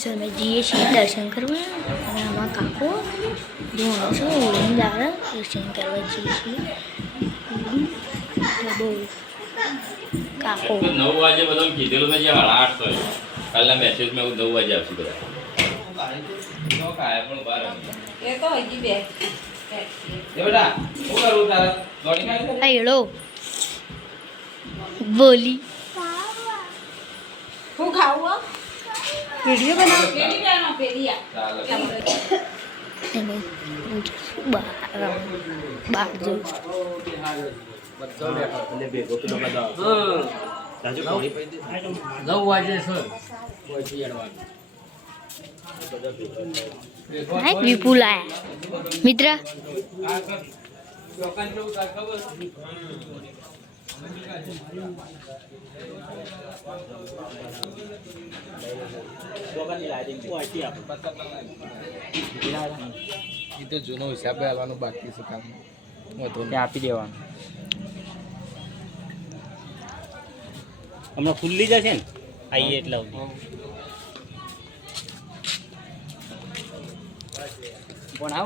અમે જઈએ છીએ દર્શન કરવા અને આમાં કાકો ધોણો છે ઓળીને દાડા દર્શન કરવા જઈએ છીએ બહુ કાકો 9 વાગે બધા કીધેલું મેં જે 8:30 કાલના મેસેજ મેં 9 વાગે આવશે બધા તો કાય પણ બાર એ તો હજી બે બેટા હું કરું તારા દોડી કાઢી હેલો બોલી હું ખાવું वीडियो बना केडी जानो पेलिया અને બાર જો બધો બેઠો એટલે ભેગો પેલો બધા રાજુ કોણી પડી દે 9 વાગે છે કોઈ યાડવાનું હાય વિપુલ આયા મિત્ર દુકાન કેવું થાય ખબર દોકાનની લાઈટિંગ કો આઈટી આપ એ તો જૂનો હિસાબે આવવાનું બાકી છે કામ ત્યાં આપી દેવાનું હમણાં ખુલ્લી જશે ને આવીએ એટલા સુધી પણ આવ